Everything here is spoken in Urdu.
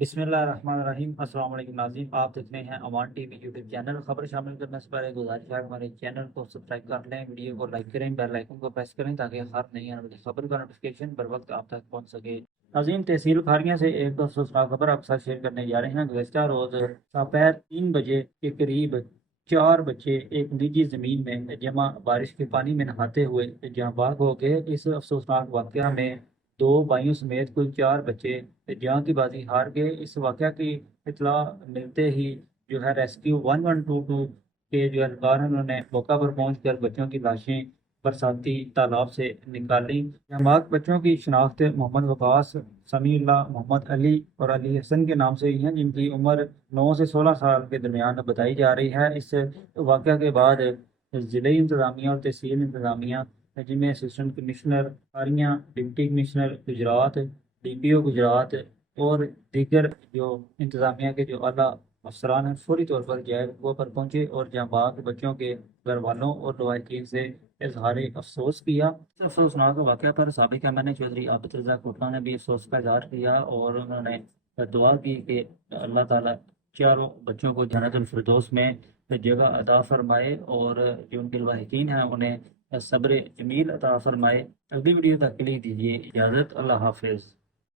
بسم اللہ الرحمن الرحیم۔ السلام علیکم ناظرین، آپ دیکھ رہے ہیں امان ٹی وی یوٹیوب چینل۔ خبر شامل کرنے سے پہلے گزارش ہے ہمارے چینل کو سبسکرائب کر لیں، ویڈیو کو لائک کریں، بیل آئیکن کو پریس کریں تاکہ ہر نئی آنے والی خبر کا نوٹیفیکیشن بر وقت آپ تک پہنچ سکے۔ ناظرین، تحصیل کھاریاں سے ایک افسوسناک خبر آپ کے ساتھ شیئر کرنے جا رہے ہیں۔ گزشتہ روز دوپہر 3 بجے کے قریب 4 بچے ایک نجی زمین میں جمع بارش کے پانی میں نہاتے ہوئے جاں بحق ہو گئے۔ اس افسوسناک واقعہ میں 2 بھائیوں سمیت کل 4 بچے جان کی بازی ہار گئے۔ اس واقعہ کی اطلاع ملتے ہی ریسکیو 1122 کے اہلکار انہوں نے موقع پر پہنچ کر بچوں کی لاشیں برساتی تالاب سے نکالیں۔ ہلاک بچوں کی شناخت محمد وقاص، سمیع اللہ، محمد علی اور علی حسن کے نام سے ہوئی ہیں، جن کی عمر 9 سے 16 سال کے درمیان بتائی جا رہی ہے۔ اس واقعہ کے بعد ضلعی انتظامیہ اور تحصیل انتظامیہ، جن میں assistant commissioner Kharian, deputy commissioner Gujrat, D P O Gujrat اور دیگر انتظامیہ کے اعلیٰ افسران ہیں، فوری طور پر جگہ پر پہنچے اور جہاں بحق بچوں کے گھر والوں اور لواحقین سے اظہار افسوس کیا۔ اس افسوسناک واقعہ پر سابق ایم این اے چودھری عابد رضا کوٹلا نے بھی افسوس کا اظہار کیا اور انہوں نے دعا کی کہ اللہ تعالیٰ چاروں بچوں کو جنت الفردوس میں جگہ عطا فرمائے اور جو ان کے لواحقین ہیں انہیں صبر جمیل عطا فرمائے۔ اگلی ویڈیو تک کے لیے دیجیے اجازت۔ اللہ حافظ۔